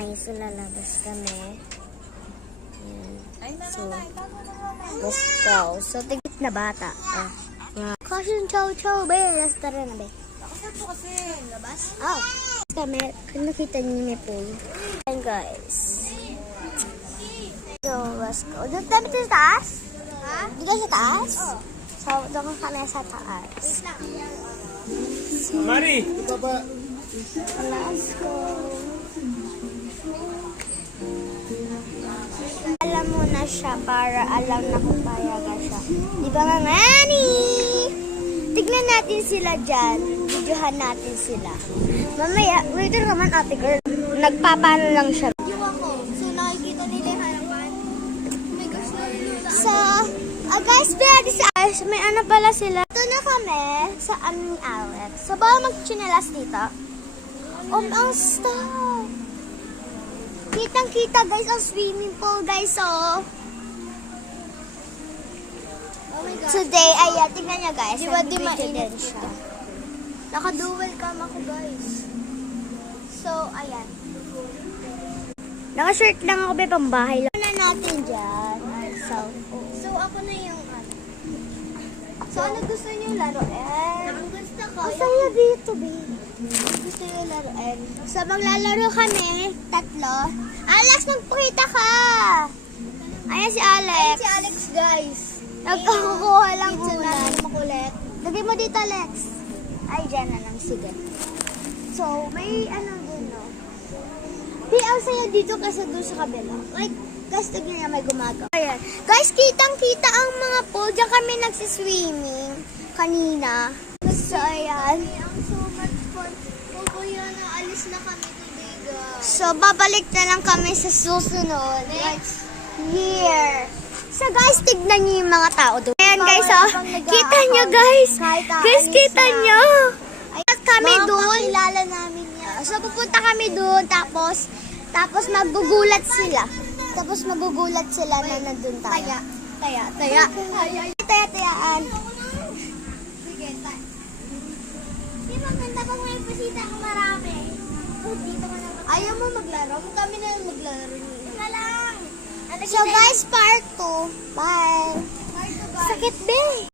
guys, so lalabas kami. So, let's go. So, tigit na bata. Caution, chow, chow, be. Let's tara na, be. Ako kasi, labas. Oh, kami, kung nakita niyo may pool. And guys. So, let's go. Doon kami sa taas? Ha? Doon kayo sa taas? So, doon kami sa taas. Mari! Let's go. Alam mo na siya para alam na kung payaga siya. Di ba nga, Manny? Tignan natin sila dyan. Videohan natin sila. Mamaya, wait naman ate girl. Nagpapano lang siya. Video ako. So, nakikita nila yung harapan. Oh my gosh, nalilula. So, guys, ready sa Alex. May ano pala sila. Ito na kami sa ni Alex. So, baka mag-chinelas dito. Ang stop. Kitang-kita guys ang swimming pool guys, oh. Oh my gosh. Today, ayan, tingnan niya guys. Di ba di Nag-video mainit din siya. Naka-dual cam ako, guys. So, ayan. Naka-shirt lang ako, be, pambahay lang. Ano natin dyan? So, ako na yung ano. So, ano gusto niyo laruin? Ang gusto ko, Ang saya dito, be. Gusto niyo laruin? So, maglalaro kami, tatlo. Alex, magpakita ka! Ayan si Alex. si Alex, guys. Nagkakukuha lang Pizza ulan. natin makulit. Lagay mo dito, Alex. Ay, dyan na lang. Sige. So, may ano dun, no? Ang saya dito kasi doon sa kabila. Like, guys, tignan niya may gumagawa. Ayan. Guys, kitang-kita ang mga pool. Diyan kami nagsiswimming kanina. So, ayan. Ang so much fun. Kuya na, alis na kami today, guys. So, babalik na lang kami sa susunod. Next Year. So, guys, tignan niyo yung mga tao doon. Ayan, guys, oh. Habang nag-aakon, Kita niyo, guys. kahit Guys, aalis kita na. niyo. At kami Mga doon. kakilala namin yan. So, pupunta kami doon, tapos magugulat sila. Tapos magugulat sila na nandun tayo. Taya. Taya-tayaan. Sige, tayo. Di maganda pag may pasita ang marami. Dito ka na. Ayaw mo maglaro? Kami na yung maglaro niyo. Wala lang. So, guys, part 2. Bye. Bye, guys. Sakit, be.